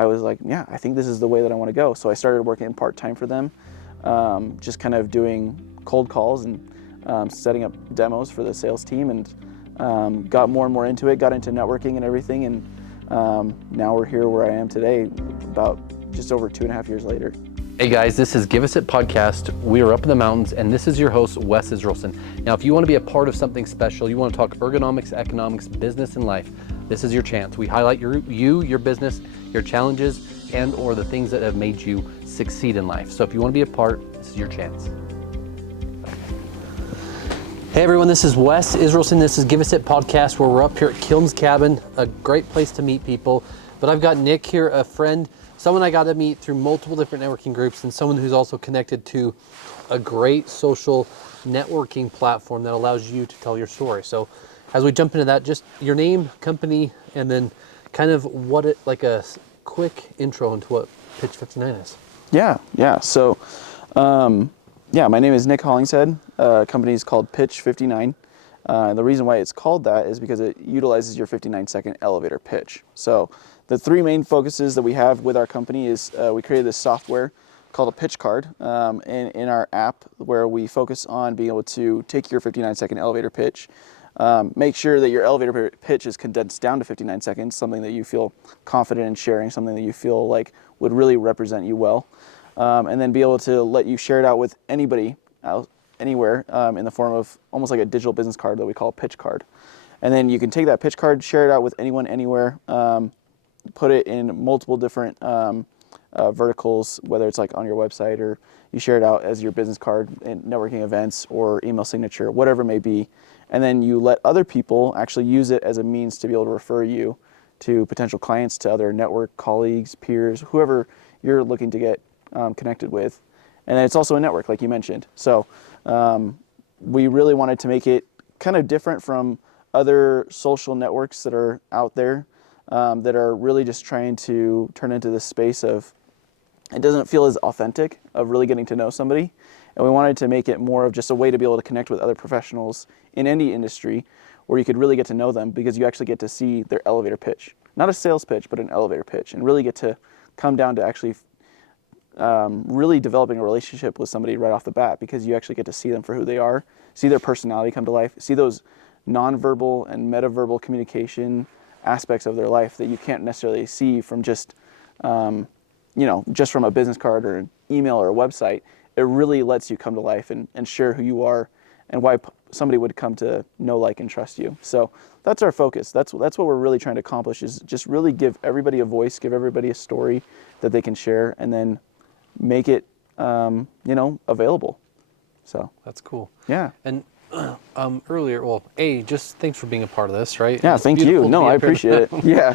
I was like, yeah, I think this is the way that I want to go. So I started working part-time for them, just kind of doing cold calls and setting up demos for the sales team, and got more and more into it, got into networking and everything, and now we're here where I am today, about just over 2.5 years later. Hey guys, this is Give Us It Podcast. We are up in the mountains, and this is your host, Wes Israelson. Now, if you want to be a part of something special, you want to talk ergonomics, economics, business, and life, this is your chance. We highlight your business, your challenges, and or the things that have made you succeed in life. So if you want to be a part, this is your chance. Hey everyone, this is Wes Israelson. This is Give Us It Podcast, where we're up here at Kiln Cabin, a great place to meet people. But I've got Nick here, a friend, someone I got to meet through multiple different networking groups, and someone who's also connected to a great social networking platform that allows you to tell your story. So as we jump into that, just your name, company, and then kind of like a quick intro into what Pitch 59 is. Yeah. So, my name is Nick Hollingshead. Company is called Pitch 59. The reason why it's called that is because it utilizes your 59-second elevator pitch. So the three main focuses that we have with our company is we created this software called a pitch card in our app, where we focus on being able to take your 59-second elevator pitch, make sure that your elevator pitch is condensed down to 59 seconds, something that you feel confident in sharing, something that you feel like would really represent you well, and then be able to let you share it out with anybody anywhere in the form of almost like a digital business card that we call a pitch card. And then you can take that pitch card, share it out with anyone, anywhere, put it in multiple different verticals, whether it's like on your website or you share it out as your business card in networking events or email signature, whatever it may be. And then you let other people actually use it as a means to be able to refer you to potential clients, to other network colleagues, peers, whoever you're looking to get connected with. And then it's also a network, like you mentioned. So we really wanted to make it kind of different from other social networks that are out there, that are really just trying to turn into this space of, it doesn't feel as authentic, of really getting to know somebody. And we wanted to make it more of just a way to be able to connect with other professionals in any industry, where you could really get to know them, because you actually get to see their elevator pitch. Not a sales pitch, but an elevator pitch, and really get to come down to actually really developing a relationship with somebody right off the bat, because you actually get to see them for who they are, see their personality come to life, see those nonverbal and metaverbal communication aspects of their life that you can't necessarily see from just, just from a business card or an email or a website. It really lets you come to life and share who you are and why somebody would come to know, like, and trust you. So that's our focus. That's what we're really trying to accomplish, is just really give everybody a voice, give everybody a story that they can share, and then make it, available. So That's cool. Yeah. And earlier, just thanks for being a part of this, right? Yeah, It's thank you. No, I appreciate it. Yeah.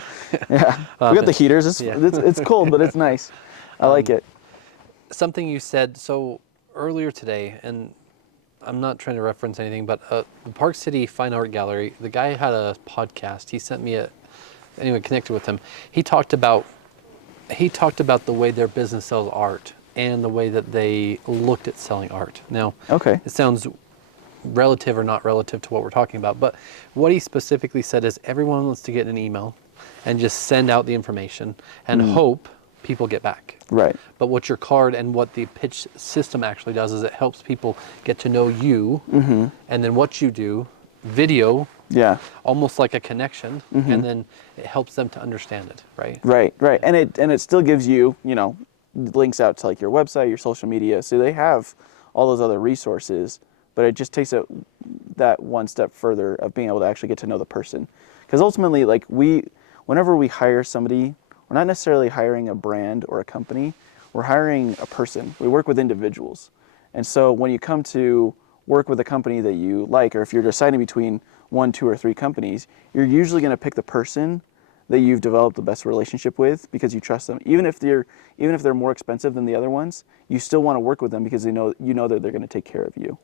We got the heaters. It's cold, but it's nice. I like it. Something you said so earlier today, and I'm not trying to reference anything, but the Park City Fine Art Gallery, the guy had a podcast. He sent me connected with him. He talked about the way their business sells art and the way that they looked at selling art. Now, It sounds relative or not relative to what we're talking about, but what he specifically said is everyone wants to get an email and just send out the information and hope people get back. Right. But what your card and what the pitch system actually does is it helps people get to know you, and then what you do, video, almost like a connection, and then it helps them to understand it, right? Right. And it still gives you, links out to like your website, your social media. So they have all those other resources, but it just takes it that one step further of being able to actually get to know the person. Because ultimately, like, whenever we hire somebody, we're not necessarily hiring a brand or a company, we're hiring a person. We work with individuals. And so when you come to work with a company that you like, or if you're deciding between 1, 2, or 3 companies, you're usually going to pick the person that you've developed the best relationship with, because you trust them. Even if they're more expensive than the other ones, you still want to work with them because you know that they're going to take care of you.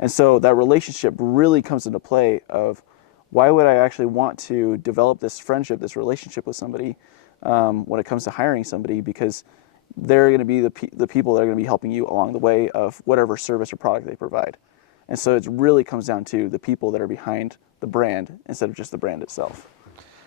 And so that relationship really comes into play of, why would I actually want to develop this friendship, this relationship with somebody when it comes to hiring somebody? Because they're going to be the people that are going to be helping you along the way of whatever service or product they provide. And so it really comes down to the people that are behind the brand instead of just the brand itself.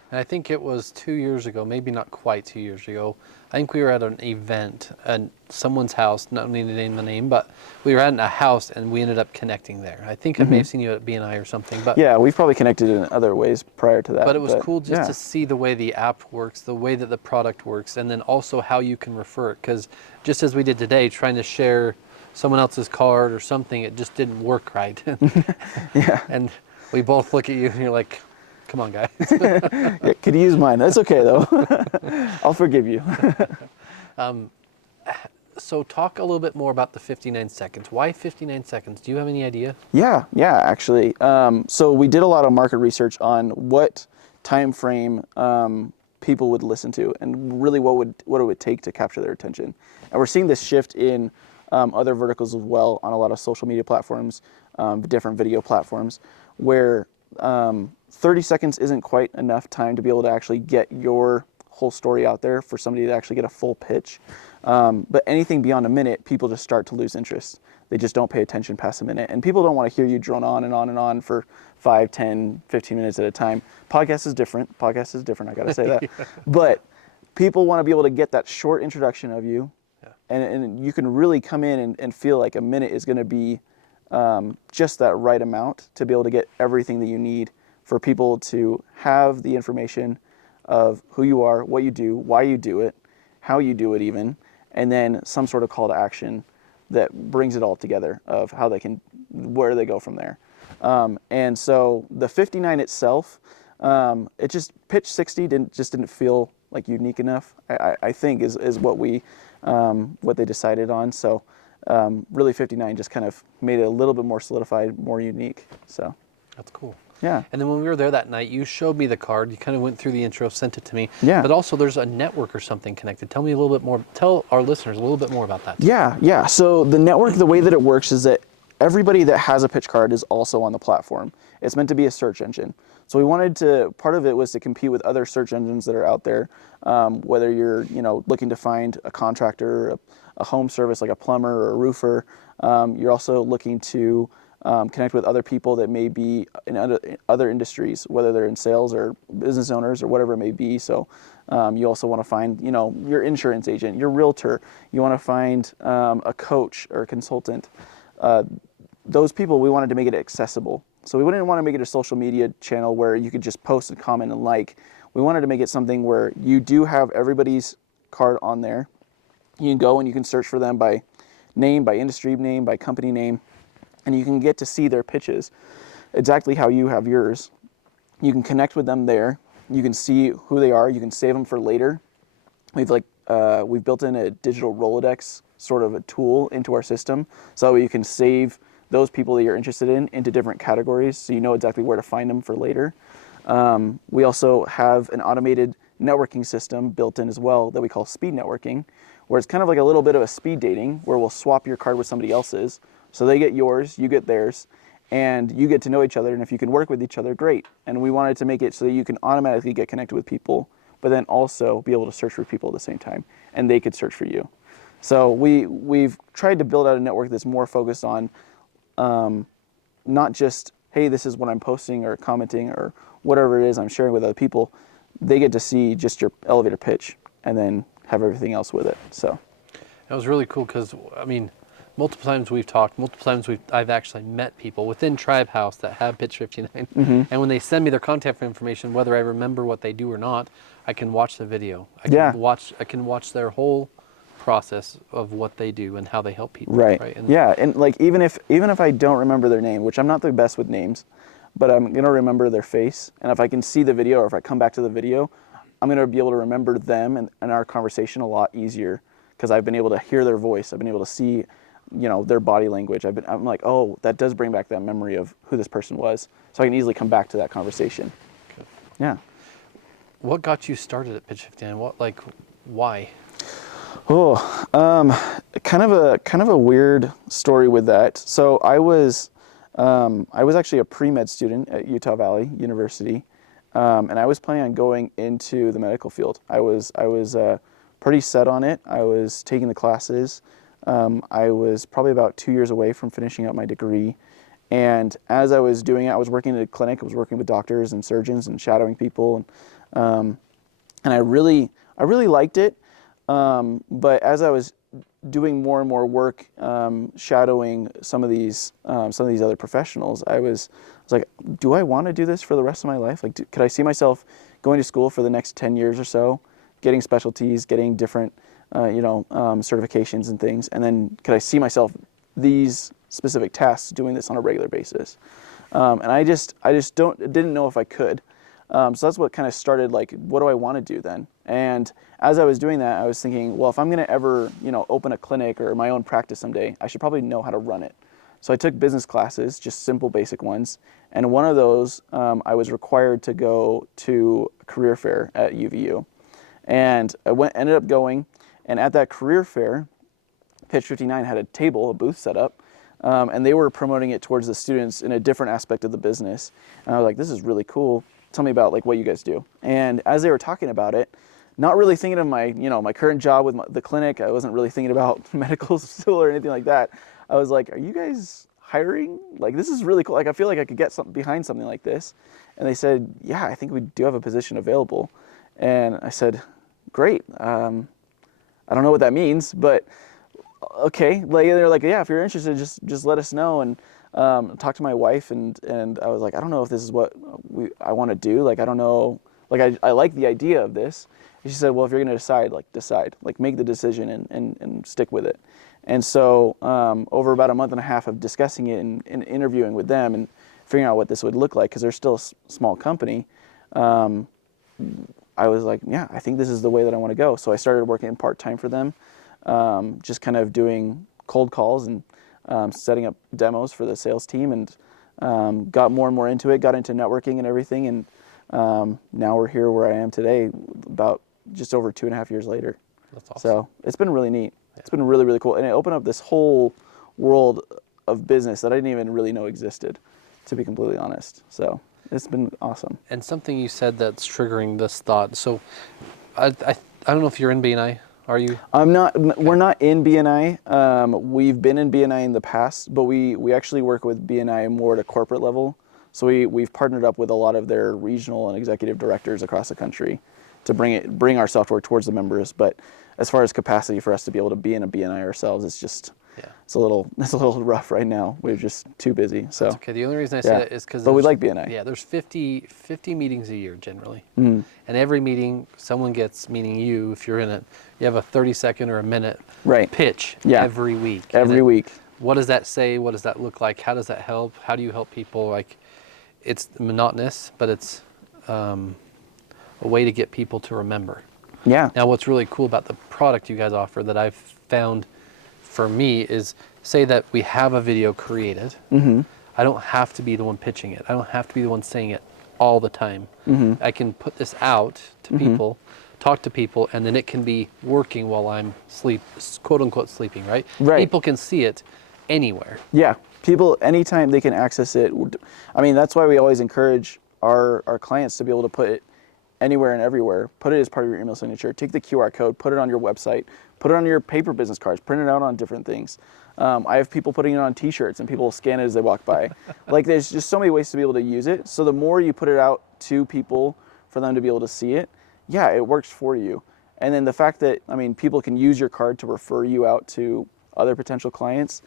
And I think it was 2 years ago, maybe not quite 2 years ago. I think we were at an event at someone's house, not need to name the name, but we were at a house and we ended up connecting there. I think I may have seen you at BNI or something, but Yeah, we've probably connected in other ways prior to that. but it was cool just yeah. to see the way the app works, the way that the product works, and then also how you can refer it. Because just as we did today, trying to share someone else's card or something, it just didn't work right. Yeah. And we both look at you and you're like, come on, guys. Yeah, could you use mine? That's okay though. I'll forgive you. So talk a little bit more about the 59 seconds. Why 59 seconds? Do you have any idea? Yeah, actually. So we did a lot of market research on what time frame people would listen to, and really what it would take to capture their attention. And we're seeing this shift in other verticals as well on a lot of social media platforms, different video platforms, where 30 seconds isn't quite enough time to be able to actually get your whole story out there for somebody to actually get a full pitch. But anything beyond a minute, people just start to lose interest. They just don't pay attention past a minute. And people don't want to hear you drone on and on and on for 5, 10, 15 minutes at a time. Podcast is different, I got to say that. Yeah. But people want to be able to get that short introduction of you. Yeah. And you can really come in and feel like a minute is going to be just that right amount to be able to get everything that you need for people to have the information of who you are, what you do, why you do it, how you do it even, and then some sort of call to action that brings it all together of how they can, where they go from there. And so the 59 itself, it just, pitch 60 didn't feel like unique enough, I think is what what they decided on. So really 59 just kind of made it a little bit more solidified, more unique. So That's cool. yeah. And then when we were there that night, you showed me the card. You kind of went through the intro, sent it to me. Yeah. But also there's a network or something connected. Tell me a little bit more. Tell our listeners a little bit more about that. Yeah. So the network, the way that it works is that everybody that has a pitch card is also on the platform. It's meant to be a search engine. So we wanted to, part of it was to compete with other search engines that are out there, whether you're looking to find a contractor, a home service like a plumber or a roofer. You're also looking to connect with other people that may be in other industries, whether they're in sales or business owners or whatever it may be. So you also want to find, your insurance agent, your realtor. You want to find a coach or a consultant. Those people, we wanted to make it accessible. So we wouldn't want to make it a social media channel where you could just post and comment and like. We wanted to make it something where you do have everybody's card on there. You can go and you can search for them by name, by industry name, by company name, and you can get to see their pitches exactly how you have yours. You can connect with them there. You can see who they are. You can save them for later. We've built in a digital Rolodex sort of a tool into our system, so you can save those people that you're interested in into different categories, so you know exactly where to find them for later. We also have an automated networking system built in as well that we call speed networking, where it's kind of like a little bit of a speed dating, where we'll swap your card with somebody else's. So they get yours, you get theirs, and you get to know each other, and if you can work with each other, great. And we wanted to make it so that you can automatically get connected with people, but then also be able to search for people at the same time, and they could search for you. So we've tried to build out a network that's more focused on not just, hey, this is what I'm posting or commenting or whatever it is I'm sharing with other people. They get to see just your elevator pitch and then have everything else with it. So That was really cool because, multiple times we've talked, I've actually met people within Tribe House that have Pitch 59. Mm-hmm. And when they send me their contact information, whether I remember what they do or not, I can watch the video. I can watch their whole process of what they do and how they help people. Right. And yeah, and like even if I don't remember their name, which I'm not the best with names, but I'm gonna remember their face, and if I can see the video or if I come back to the video, I'm gonna be able to remember them and our conversation a lot easier because I've been able to hear their voice. I've been able to see, their body language. I'm like, oh, that does bring back that memory of who this person was, so I can easily come back to that conversation. Okay. Yeah. What got you started at Pitch 59? Why? Oh, kind of a weird story with that. So I was actually a pre-med student at Utah Valley University, and I was planning on going into the medical field. I was pretty set on it. I was taking the classes. I was probably about 2 years away from finishing up my degree, and as I was doing it, I was working in a clinic. I was working with doctors and surgeons and shadowing people, And I really liked it. But as I was doing more and more work, shadowing some of these other professionals, I was like, do I want to do this for the rest of my life? Like, could I see myself going to school for the next 10 years or so, getting specialties, getting different, certifications and things, and then could I see myself these specific tasks doing this on a regular basis? And I just didn't know if I could. So that's what kind of started, like, what do I want to do then? And as I was doing that, I was thinking, well, if I'm going to ever, open a clinic or my own practice someday, I should probably know how to run it. So I took business classes, just simple basic ones. And one of those, I was required to go to a career fair at UVU. And I ended up going, and at that career fair, Pitch 59 had a booth set up, and they were promoting it towards the students in a different aspect of the business. And I was like, this is really cool. Tell me about, like, what you guys do. And as they were talking about it, not really thinking of my, my current job with the clinic, I wasn't really thinking about medical school or anything like that. I was like, are you guys hiring? Like, this is really cool. Like, I feel like I could get something behind something like this. And they said, yeah, I think we do have a position available. And I said, great. I don't know what that means, but okay. Like, they're like, yeah, if you're interested, just let us know. And talk to my wife, and I was like, I don't know if this is what I want to do. Like, I don't know. Like, I like the idea of this. And she said, well, if you're going to decide, like, make the decision and stick with it. And so over about a month and a half of discussing it and interviewing with them and figuring out what this would look like, because they're still a small company, I was like, yeah, I think this is the way that I want to go. So I started working part-time for them, just kind of doing cold calls and setting up demos for the sales team, and got more and more into it, got into networking and everything. And now we're here where I am today, about just over 2.5 years later. That's awesome. So it's been really neat. Yeah. It's been really, really cool. And it opened up this whole world of business that I didn't even really know existed, to be completely honest. So it's been awesome. And something you said that's triggering this thought. So I don't know if you're in BNI. Are you? I'm not. We're not in BNI. We've been in BNI in the past, but we actually work with BNI more at a corporate level. So we've partnered up with a lot of their regional and executive directors across the country to bring our software towards the members. But as far as capacity for us to be able to be in a BNI ourselves, it's just it's a little rough right now. We're just too busy. So that's okay. The only reason I say that is because we like BNI. Yeah, there's 50 meetings a year generally, and every meeting someone gets, meaning you, if you're in it, you have a 30-second or a minute pitch every week. Every week. What does that say? What does that look like? How does that help? How do you help people? Like, it's monotonous, but it's a way to get people to remember. Yeah. Now, what's really cool about the product you guys offer that I've found for me is, say that we have a video created. Mm-hmm. I don't have to be the one pitching it. I don't have to be the one saying it all the time. Mm-hmm. I can put this out to people, talk to people, and then it can be working while I'm quote unquote sleeping, right? Right. People can see it anywhere. Yeah. People, anytime they can access it. I mean, that's why we always encourage our clients to be able to put it anywhere and everywhere. Put it as part of your email signature. Take the QR code, put it on your website, put it on your paper business cards, print it out on different things. I have people putting it on t-shirts and people scan it as they walk by. Like, there's just so many ways to be able to use it. So the more you put it out to people for them to be able to see it, yeah, it works for you. And then the fact that, I mean, people can use your card to refer you out to other potential clients,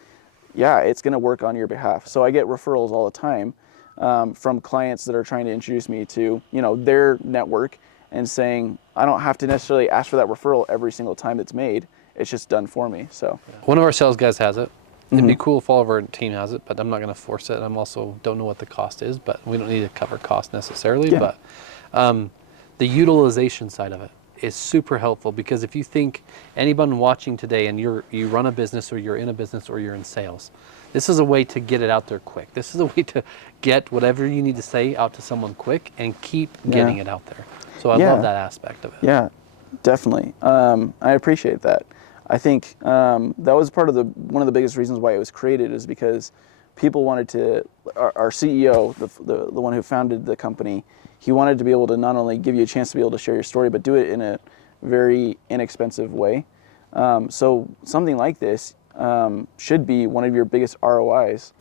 yeah, it's going to work on your behalf. So I get referrals all the time from clients that are trying to introduce me to, their network, and saying, I don't have to necessarily ask for that referral every single time it's made. It's just done for me. So one of our sales guys has it. It'd be cool if all of our team has it, but I'm not going to force it. I'm also don't know what the cost is, but we don't need to cover cost necessarily. Yeah. But the utilization side of it is super helpful, because if you think anyone watching today and you run a business, or you're in a business, or you're in sales, this is a way to get it out there quick. This is a way to get whatever you need to say out to someone quick and keep getting it out there. So I love that aspect of it. Yeah, definitely. I appreciate that. I think that was one of the biggest reasons why it was created, is because people wanted to, our CEO, the one who founded the company, he wanted to be able to not only give you a chance to be able to share your story, but do it in a very inexpensive way. So something like this should be one of your biggest ROIs.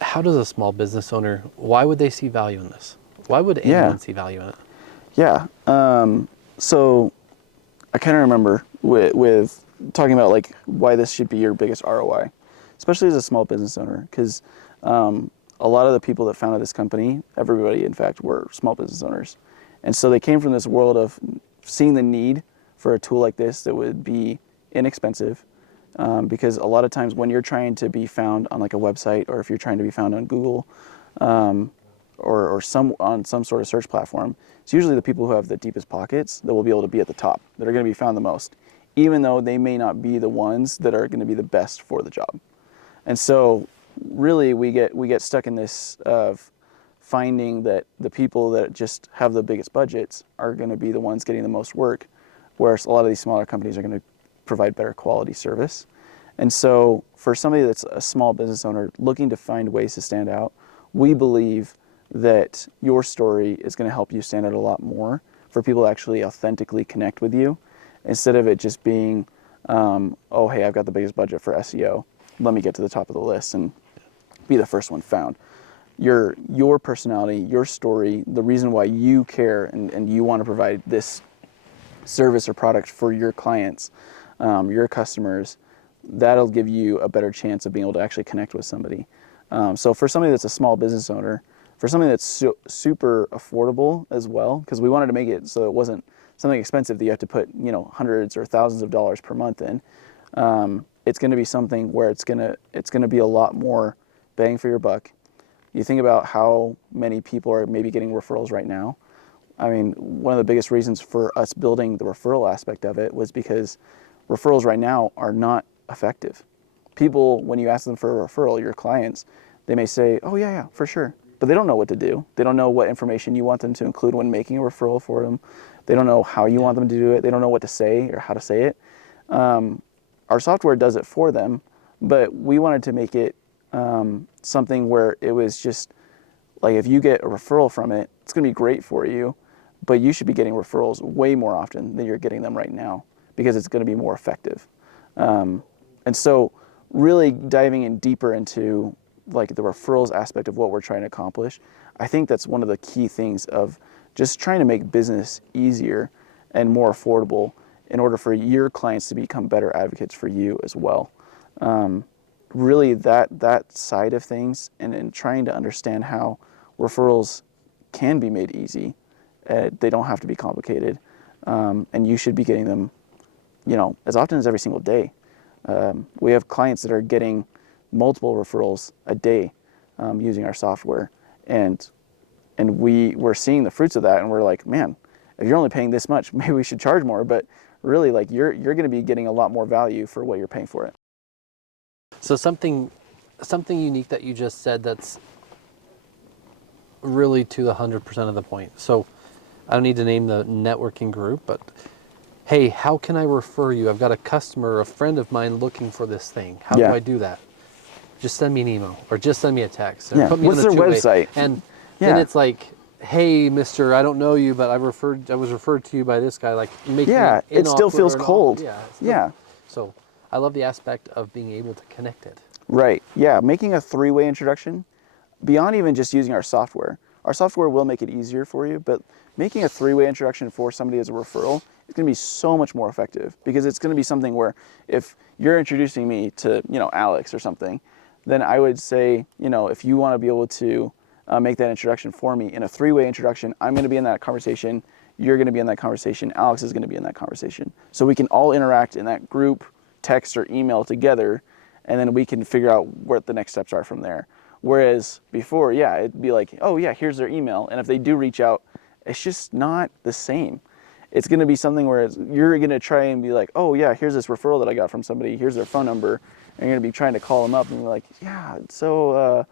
How does a small business owner, why would they see value in this? Why would anyone see value in it? Yeah. So I kind of remember with talking about like why this should be your biggest ROI, especially as a small business owner, because a lot of the people that founded this company, everybody in fact, were small business owners, and so they came from this world of seeing the need for a tool like this that would be inexpensive, because a lot of times when you're trying to be found on like a website, or if you're trying to be found on Google, or some on some sort of search platform, it's usually the people who have the deepest pockets that will be able to be at the top, that are going to be found the most, even though they may not be the ones that are going to be the best for the job. And so really we get stuck in this of finding that the people that just have the biggest budgets are going to be the ones getting the most work, whereas a lot of these smaller companies are going to provide better quality service. And so for somebody that's a small business owner looking to find ways to stand out, we believe that your story is going to help you stand out a lot more for people to actually authentically connect with you, instead of it just being, oh, hey, I've got the biggest budget for SEO. Let me get to the top of the list and be the first one found. Your personality, your story, the reason why you care and you want to provide this service or product for your clients, your customers, that'll give you a better chance of being able to actually connect with somebody. So for somebody that's a small business owner, for something that's super affordable as well, because we wanted to make it so it wasn't something expensive that you have to put, hundreds or thousands of dollars per month in. It's going to be something where it's going to be a lot more bang for your buck. You think about how many people are maybe getting referrals right now. I mean, one of the biggest reasons for us building the referral aspect of it was because referrals right now are not effective. People, when you ask them for a referral, your clients, they may say, oh yeah, for sure. But they don't know what to do. They don't know what information you want them to include when making a referral for them. They don't know how you want them to do it. They don't know what to say or how to say it. Our software does it for them, but we wanted to make it something where it was just like, if you get a referral from it, it's going to be great for you, but you should be getting referrals way more often than you're getting them right now, because it's going to be more effective. And so really diving in deeper into like the referrals aspect of what we're trying to accomplish, I think that's one of the key things of just trying to make business easier and more affordable in order for your clients to become better advocates for you as well. Really that side of things, and trying to understand how referrals can be made easy. They don't have to be complicated, and you should be getting them, as often as every single day. We have clients that are getting multiple referrals a day using our software, and we're seeing the fruits of that, and we're like, man, if you're only paying this much, maybe we should charge more. But really, like, you're going to be getting a lot more value for what you're paying for it. So something unique that you just said that's really to the 100% of the point. So I don't need to name the networking group, but hey, how can I refer you? I've got a customer, a friend of mine looking for this thing. How do I do that? Just send me an email or just send me a text. Or put me What's on their the two-way. website? And then it's like, hey, mister, I don't know you, but I was referred to you by this guy. Like, making it still feels cold. Yeah. So I love the aspect of being able to connect it. Right. Yeah. Making a three-way introduction, beyond even just using our software. Our software will make it easier for you, but making a three-way introduction for somebody as a referral is going to be so much more effective, because it's going to be something where if you're introducing me to, Alex or something, then I would say, if you want to be able to make that introduction for me in a three-way introduction, I'm going to be in that conversation, you're going to be in that conversation, Alex is going to be in that conversation. So we can all interact in that group text or email together, and then we can figure out what the next steps are from there. Whereas before, it'd be like, oh yeah, here's their email. And if they do reach out, it's just not the same. It's going to be something where you're going to try and be like, oh yeah, here's this referral that I got from somebody, here's their phone number. And you're going to be trying to call them up and be like, yeah, so,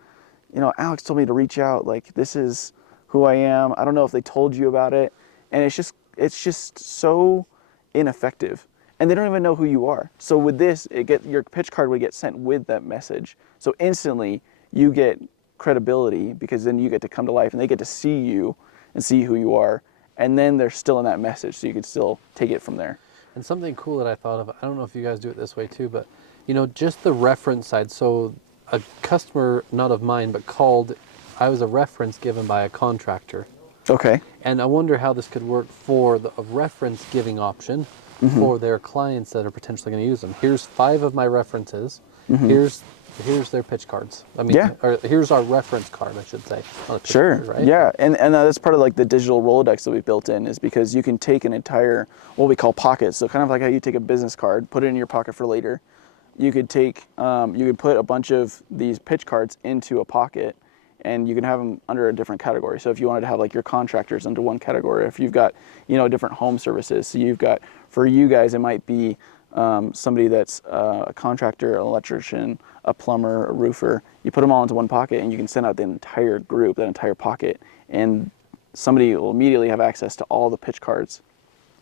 Alex told me to reach out. Like, this is who I am. I don't know if they told you about it. And it's just so ineffective. And they don't even know who you are. So with this, your pitch card would get sent with that message. So instantly you get credibility, because then you get to come to life and they get to see you and see who you are. And then they're still in that message, so you can still take it from there. And something cool that I thought of, I don't know if you guys do it this way too, but just the reference side. So a customer, not of mine, but called, I was a reference given by a contractor. Okay. And I wonder how this could work for a reference giving option for their clients that are potentially going to use them. Here's 5 of my references. Here's their pitch cards. I mean, Yeah. or here's our reference card, I should say. Not a pitch Sure. card, right? Yeah, and that's part of like the digital Rolodex that we built in, is because you can take an entire, what we call pockets. So kind of like how you take a business card, put it in your pocket for later. You could take, you could put a bunch of these pitch cards into a pocket, and you can have them under a different category. So if you wanted to have like your contractors under one category, if you've got, different home services. So you've got, for you guys, it might be somebody that's a contractor, an electrician, a plumber, a roofer. You put them all into one pocket, and you can send out the entire group, that entire pocket, and somebody will immediately have access to all the pitch cards,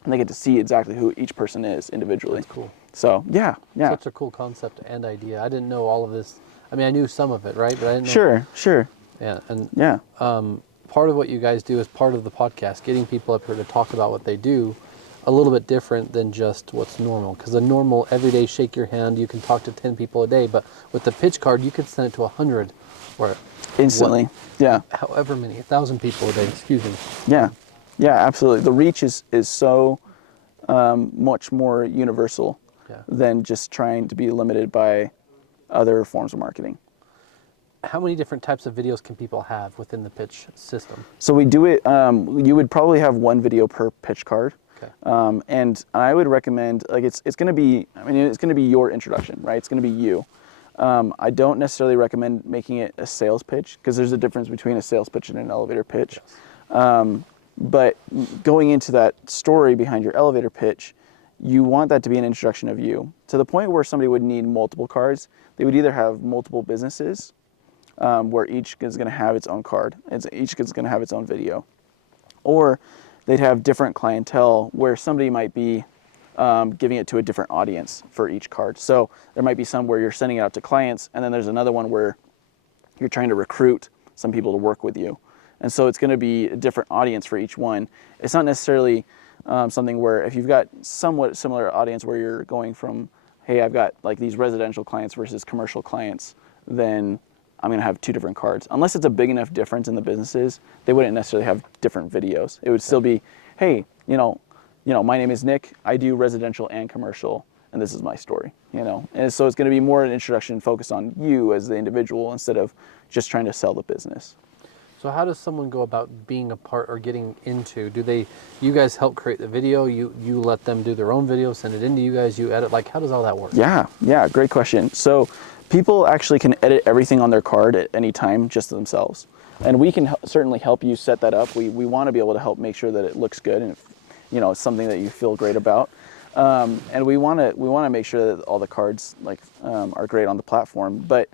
and they get to see exactly who each person is individually. That's cool. So yeah. Such a cool concept and idea. I didn't know all of this. I mean, I knew some of it, right? But I didn't know. Sure. Yeah, and Yeah. Part of what you guys do is part of the podcast, getting people up here to talk about what they do, a little bit different than just what's normal. Because the normal, everyday, shake your hand, you can talk to 10 people a day, but with the pitch card, you could send it to 100 or Instantly. Yeah. however many, 1,000 people a day, excuse me. Yeah. Absolutely. The reach is so much more universal than just trying to be limited by other forms of marketing. How many different types of videos can people have within the pitch system? So we do it, you would probably have one video per pitch card. Okay. And I would recommend, like, it's going to be, it's going to be your introduction, right? It's going to be you. I don't necessarily recommend making it a sales pitch, because there's a difference between a sales pitch and an elevator pitch. Yes. But going into that story behind your elevator pitch, you want that to be an introduction of you, to the point where somebody would need multiple cards. They would either have multiple businesses, where each is going to have its own card, each is going to have its own video, or they'd have different clientele where somebody might be giving it to a different audience for each card. So there might be some where you're sending it out to clients, and then there's another one where you're trying to recruit some people to work with you. And so it's going to be a different audience for each one. It's not necessarily something where, if you've got somewhat similar audience where you're going from, hey, I've got like these residential clients versus commercial clients, then I'm going to have 2 different cards. Unless it's a big enough difference in the businesses, they wouldn't necessarily have different videos. It would still be, hey, my name is Nick. I do residential and commercial, and this is my story. And so it's going to be more an introduction focused on you as the individual, instead of just trying to sell the business. So how does someone go about being a part or getting into? You guys help create the video, you let them do their own video, send it into you guys, you edit, like how does all that work? Yeah, great question. So people actually can edit everything on their card at any time just themselves. And we can certainly help you set that up. We want to be able to help make sure that it looks good, and it's something that you feel great about. And we want to make sure that all the cards are great on the platform. But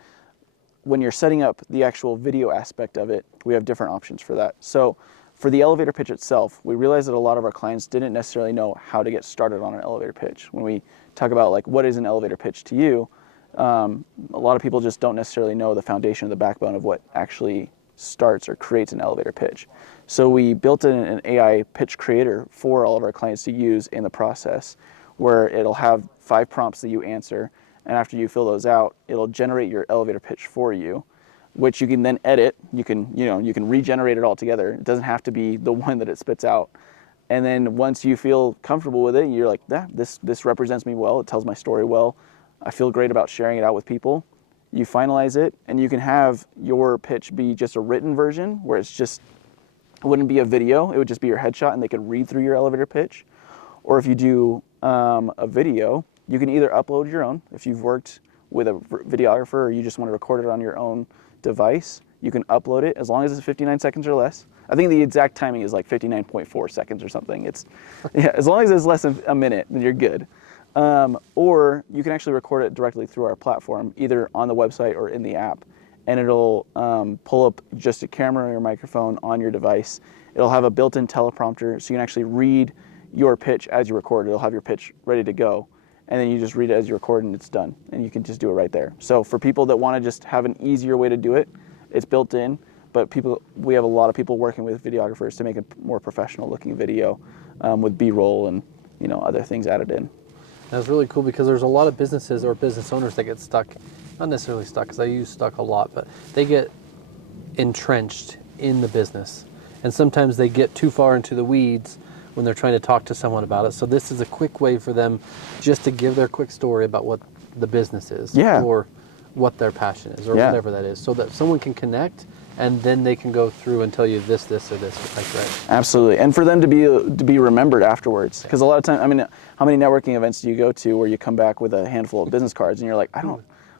when you're setting up the actual video aspect of it, we have different options for that. So for the elevator pitch itself, we realized that a lot of our clients didn't necessarily know how to get started on an elevator pitch. When we talk about like, what is an elevator pitch to you, a lot of people just don't necessarily know the foundation or the backbone of what actually starts or creates an elevator pitch. So we built an AI pitch creator for all of our clients to use in the process, where it'll have 5 prompts that you answer, and after you fill those out, it'll generate your elevator pitch for you, which you can then edit. You can regenerate it all together. It doesn't have to be the one that it spits out. And then once you feel comfortable with it, you're like, this represents me well. It tells my story well. I feel great about sharing it out with people. You finalize it, and you can have your pitch be just a written version, where it wouldn't be a video. It would just be your headshot, and they could read through your elevator pitch. Or if you do a video, you can either upload your own. If you've worked with a videographer, or you just want to record it on your own device, you can upload it as long as it's 59 seconds or less. I think the exact timing is like 59.4 seconds or something. As long as it's less than a minute, then you're good. Or you can actually record it directly through our platform, either on the website or in the app, and it'll pull up just a camera or your microphone on your device. It'll have a built-in teleprompter, so you can actually read your pitch as you record. It'll have your pitch ready to go, and then you just read it as you record, and it's done, and you can just do it right there. So for people that want to just have an easier way to do it, it's built in. But we have a lot of people working with videographers to make a more professional-looking video with B-roll and other things added in. That's really cool, because there's a lot of businesses or business owners that get stuck, not necessarily stuck, because I use stuck a lot, but they get entrenched in the business. And sometimes they get too far into the weeds when they're trying to talk to someone about it. So this is a quick way for them just to give their quick story about what the business is, Yeah. or what their passion is, or Yeah. whatever that is, so that someone can connect, and then they can go through and tell you this, or this, like, right? Absolutely, and for them to be remembered afterwards, because a lot of times, I mean, how many networking events do you go to where you come back with a handful of business cards and you're like,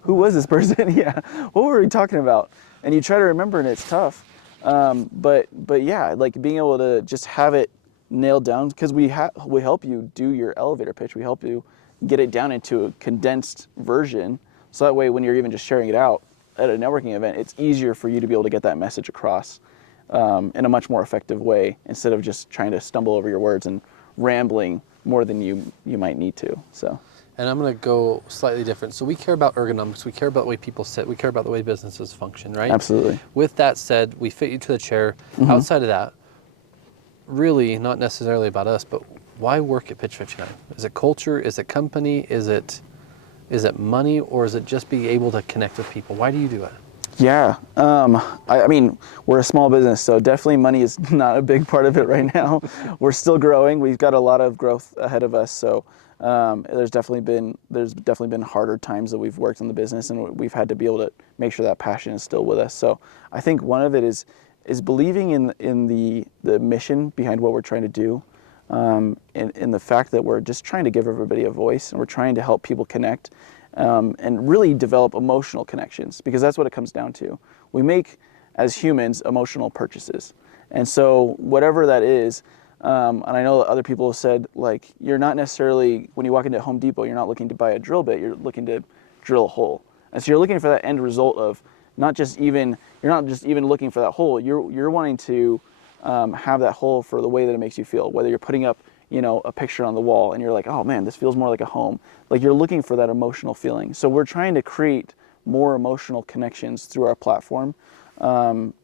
who was this person? Yeah, what were we talking about? And you try to remember, and it's tough. But yeah, like being able to just have it nailed down, because we help you do your elevator pitch. We help you get it down into a condensed version, so that way when you're even just sharing it out at a networking event, it's easier for you to be able to get that message across in a much more effective way, instead of just trying to stumble over your words and rambling more than you might need to. So. And I'm going to go slightly different. So we care about ergonomics. We care about the way people sit. We care about the way businesses function, right? Absolutely. With that said, we fit you to the chair. Outside of that, really not necessarily about us, but why work at Pitch 59? Is it culture? Is it company? Is it money? Or is it just being able to connect with people? Why do you do it? Yeah, I mean, we're a small business, so definitely money is not a big part of it right now. We're still growing. We've got a lot of growth ahead of us, so there's definitely been harder times that we've worked on the business, and we've had to be able to make sure that passion is still with us. So I think one of it is believing in the mission behind what we're trying to do, in the fact that we're just trying to give everybody a voice, and we're trying to help people connect. And really develop emotional connections, because that's what it comes down to. We make, as humans, emotional purchases. And so whatever that is, and I know that other people have said, like, you're not necessarily, when you walk into Home Depot, you're not looking to buy a drill bit, you're looking to drill a hole. And so you're looking for that end result of you're not just even looking for that hole, you're wanting to have that hole for the way that it makes you feel, whether you're putting up a picture on the wall and you're like, oh man, this feels more like a home. Like, you're looking for that emotional feeling. So we're trying to create more emotional connections through our platform. And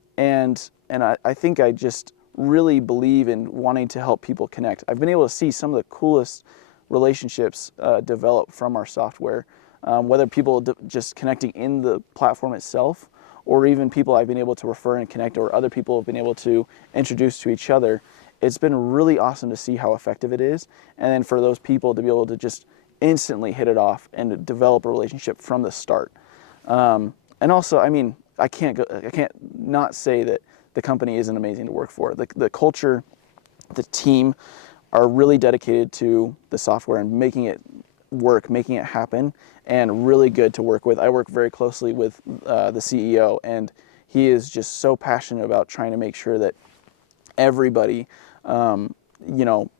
I think I just really believe in wanting to help people connect. I've been able to see some of the coolest relationships develop from our software, whether people just connecting in the platform itself, or even people I've been able to refer and connect, or other people have been able to introduce to each other. It's been really awesome to see how effective it is, and then for those people to be able to just instantly hit it off and develop a relationship from the start. And also, I mean, I can't not say that the company isn't amazing to work for. The culture, the team are really dedicated to the software and making it work, making it happen, and really good to work with. I work very closely with the CEO, and he is just so passionate about trying to make sure that everybody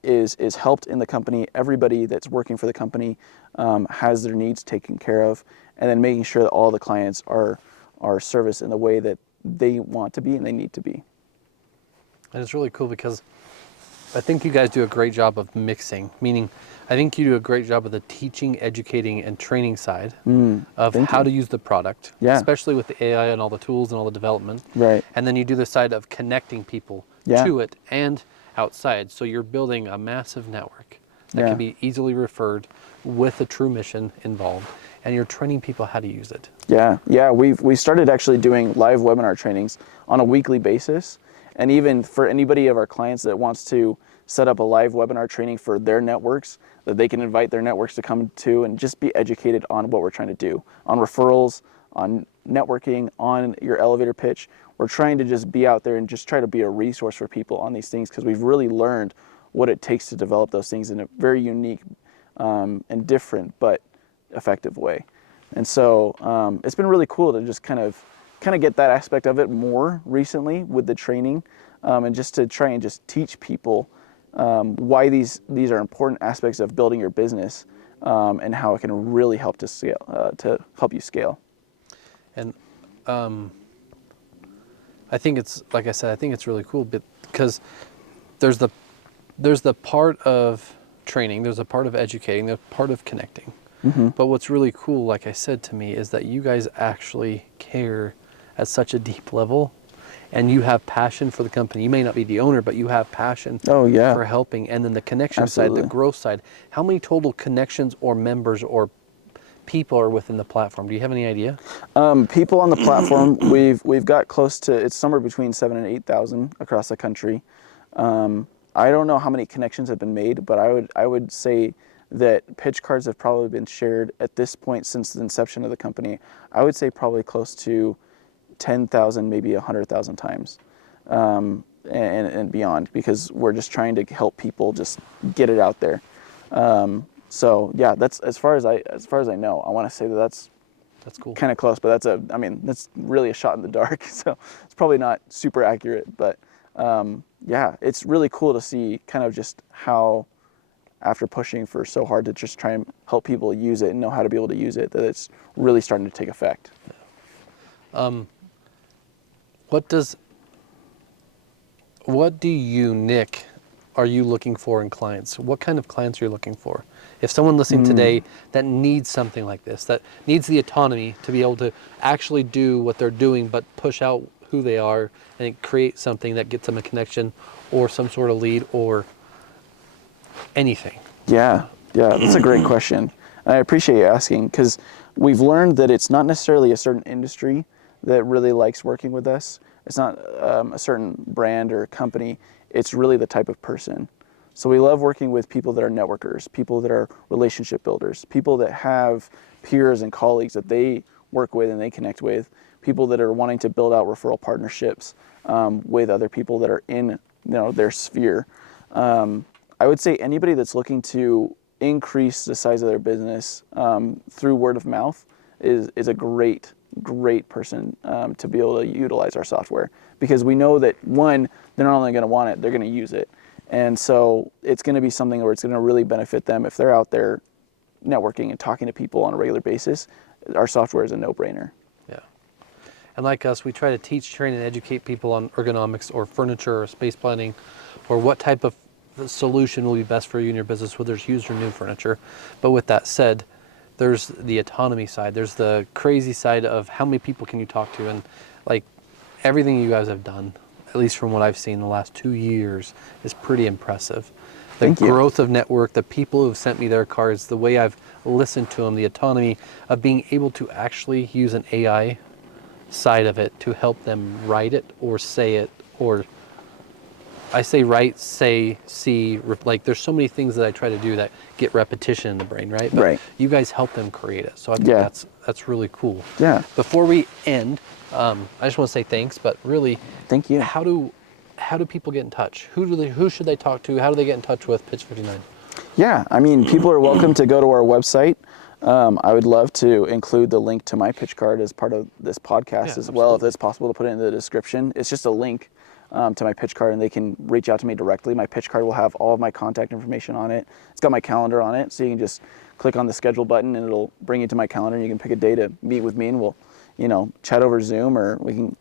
is helped in the company. Everybody that's working for the company has their needs taken care of, and then making sure that all the clients are serviced in the way that they want to be and they need to be. And it's really cool because I think you guys do a great job of mixing, meaning I think you do a great job of the teaching, educating, and training side of how to use the product, especially with the AI and all the tools and all the development. Right. And then you do the side of connecting people to it and outside. So you're building a massive network that can be easily referred with a true mission involved. And you're training people how to use it. Yeah. We started actually doing live webinar trainings on a weekly basis. And even for anybody of our clients that wants to set up a live webinar training for their networks, that they can invite their networks to come to and just be educated on what we're trying to do, on referrals, on networking, on your elevator pitch. We're trying to just be out there and just try to be a resource for people on these things, because we've really learned what it takes to develop those things in a very unique and different but effective way. And so it's been really cool to just kind of get that aspect of it more recently with the training, and just to try and just teach people why these are important aspects of building your business, and how it can really help to scale, to help you scale. And I think it's, like I said, I think it's really cool because there's the part of training, there's a part of educating, there's a part of connecting. But what's really cool, like I said, to me, is that you guys actually care at such a deep level, and you have passion for the company. You may not be the owner, but you have passion for helping. And then the connection side, the growth side. How many total connections or members or people are within the platform? Do you have any idea? People on the platform, we've got close to, it's somewhere between 7,000 and 8,000 across the country. I don't know how many connections have been made, but I would say that pitch cards have probably been shared at this point since the inception of the company. I would say probably close to 10,000, maybe 100,000 times, and beyond, because we're just trying to help people just get it out there. So yeah, that's as far as I know. I want to say that's cool. kind of close, but that's really a shot in the dark. So it's probably not super accurate, but yeah, it's really cool to see kind of just how, after pushing for so hard to just try and help people use it and know how to be able to use it, that it's really starting to take effect. What do you, Nick, are you looking for in clients? What kind of clients are you looking for? If someone listening today that needs something like this, that needs the autonomy to be able to actually do what they're doing, but push out who they are and create something that gets them a connection or some sort of lead or anything. Yeah, that's a great question. And I appreciate you asking, because we've learned that it's not necessarily a certain industry that really likes working with us. It's not a certain brand or company. It's really the type of person. So we love working with people that are networkers, people that are relationship builders, people that have peers and colleagues that they work with and they connect with, people that are wanting to build out referral partnerships with other people that are in their sphere. I would say anybody that's looking to increase the size of their business through word of mouth is a great person to be able to utilize our software, because we know that, one, they're not only going to want it, they're going to use it. And so it's going to be something where it's going to really benefit them if they're out there networking and talking to people on a regular basis. Our software is a no-brainer. Yeah. And like us, we try to teach, train, and educate people on ergonomics or furniture or space planning, or what type of solution will be best for you and your business, whether it's used or new furniture. But with that said, there's the autonomy side. There's the crazy side of how many people can you talk to, and like everything you guys have done, at least from what I've seen in the last 2 years, is pretty impressive. The growth of network, the people who have sent me their cards, the way I've listened to them, the autonomy of being able to actually use an AI side of it to help them write it or say it, or I say write, say, see, like there's so many things that I try to do that get repetition in the brain, right? But right. You guys help them create it. So I think that's really cool. Yeah. Before we end, I just want to say thanks, but really, thank you. How do people get in touch? Who should they talk to? How do they get in touch with Pitch 59? Yeah, I mean, people are welcome to go to our website. I would love to include the link to my pitch card as part of this podcast as well, if it's possible to put it in the description. It's just a link to my pitch card, and they can reach out to me directly. My pitch card will have all of my contact information on it. It's got my calendar on it, so you can just click on the schedule button and it'll bring you to my calendar, and you can pick a day to meet with me, and we'll, chat over Zoom, or we can,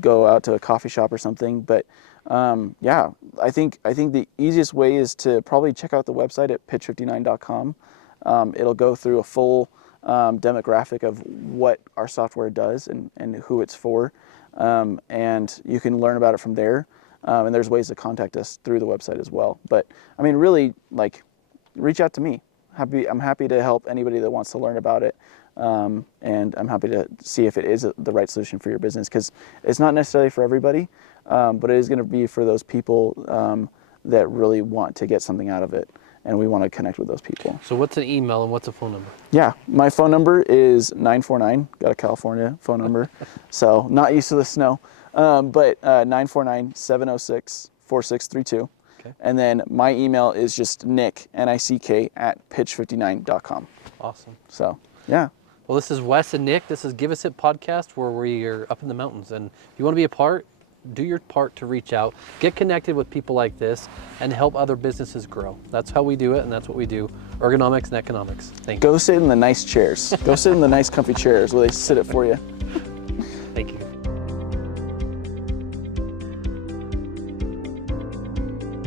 go out to a coffee shop or something. But yeah, I think the easiest way is to probably check out the website at pitch59.com. It'll go through a full demographic of what our software does and who it's for. And you can learn about it from there. And there's ways to contact us through the website as well. But I mean, really, reach out to me. I'm happy to help anybody that wants to learn about it. And I'm happy to see if it is the right solution for your business, because it's not necessarily for everybody, but it is going to be for those people that really want to get something out of it. And we want to connect with those people. So what's an email and what's a phone number? Yeah, my phone number is 949, got a California phone number, so not used to the snow, but 949-706-4632. Okay. And then my email is just Nick, Nick, at pitch59.com. Awesome. So, yeah. Well, this is Wes and Nick. This is Give Us It podcast, where we're up in the mountains. And if you want to be a part, do your part to reach out, get connected with people like this, and help other businesses grow. That's how we do it, and that's what we do. Ergonomics and economics. Thank you. Go sit in the nice chairs. Go sit in the nice comfy chairs where they sit it for you.